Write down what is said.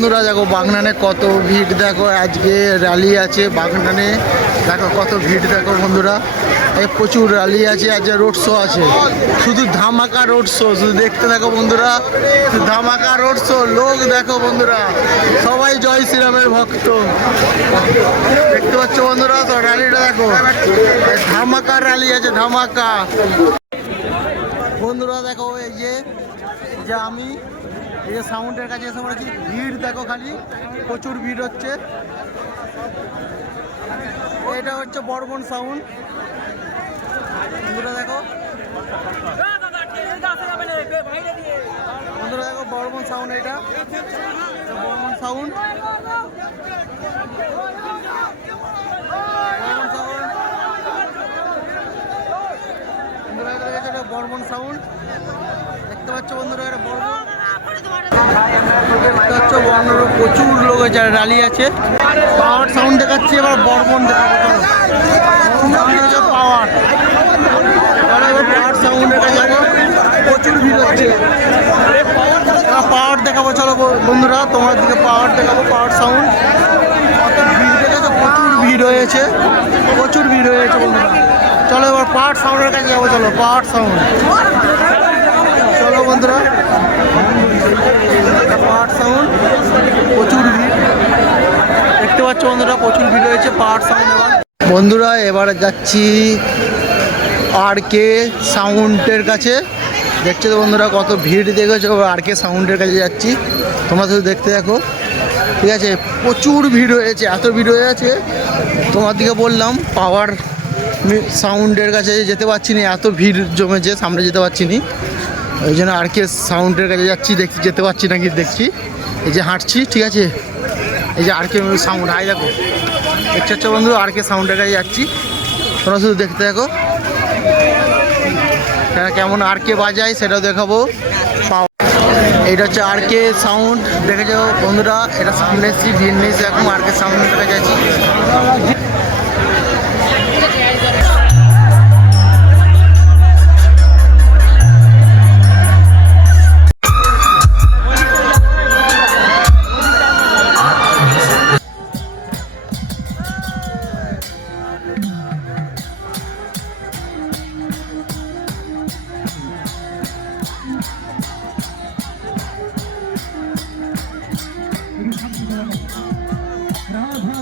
দেখো বাগনানে কত ভিড়, দেখো আজকে র্যালি আছে বাগনানে। দেখো কত ভিড়, দেখো বন্ধুরা। এই প্রচুর র্যালি আছে, আজকে রোড শো আছে। শুধু ধামাকা রোড শো শুধু দেখতে দেখো বন্ধুরা। ধামাকা রোড শো লোক দেখো বন্ধুরা। সবাই জয় শ্রীরামের ভক্ত। দেখতে পাচ্ছ বন্ধুরা, তো র্যালিটা দেখো। ধামাকা র্যালি আছে, ধামাকা। বন্ধুরা, দেখো এই যে আমি এই যে সাউন্ডের কাছে এসে পড়েছি, ভিড় দেখো খালি, প্রচুর ভিড় হচ্ছে। এটা হচ্ছে বর্বন সাউন্ড। বন্ধুরা দেখো বন্ধুরা দেখো বর্বন সাউন্ড এটা। বর্মন সাউন্ড। বর্মন সাউন্ড? দেখতে পাচ্ছ বন্ধুরা এটা বর্মন? দেখতে বর্ণর প্রচুর লোক আছে র্যালি আছে। পাওয়ার সাউন্ড দেখাচ্ছি, এবার বর্মন দেখাবো পাওয়ার পাওয়ার সাউন্ডের কাছে যাব। প্রচুর ভিড় হচ্ছে। পাওয়ার দেখাবো, চলো বন্ধুরা, তোমার দিকে পাওয়ার দেখাবো পাওয়ার সাউন্ড প্রচুর ভিড় হয়েছে। প্রচুর ভিড় হয়েছে, বন্ধুরা। চলো এবার পাওয়ার সাউন্ডের কাছে যাব, চলো পাওয়ার সাউন্ড চলো, বন্ধুরা পাহাড় সাউন্ড প্রচুর ভিড় দেখতে পাচ্ছ বন্ধুরা, প্রচুর ভিড় হয়েছে পাহাড় সাউন্ড বন্ধুরা, এবার যাচ্ছি আর কে সাউন্ডের কাছে। দেখছ তো বন্ধুরা, কত ভিড় দেখেছ আর কে সাউন্ডের কাছে যাচ্ছি। তোমরা শুধু দেখতে দেখো ঠিক আছে, প্রচুর ভিড় হয়েছে, এত ভিড় হয়ে আছে তোমার দিকে বললাম, পাওয়ার সাউন্ডের কাছে যেতে পারছি না, এত ভিড় জমেছে, সামনে যেতে পারছি না। ওই জন্য আর কে সাউন্ডের কাছে যাচ্ছি, দেখছি, যেতে পারছি নাকি দেখছি। এই যে হাঁটছি, ঠিক আছে। এই যে আর কে সাউন্ড হাই দেখো। দেখতে হচ্ছে বন্ধু আর কে সাউন্ডের কাছে যাচ্ছি। তোমরা শুধু দেখতে দেখো এরা কেমন আর কে বাজায় সেটাও দেখাবো। এটা হচ্ছে আর কে সাউন্ড যাও বন্ধুরা? এটা সামনে এসেছি নিয়েছি, এখন আর কে সাউন্ডের কাছে যাচ্ছি। राधा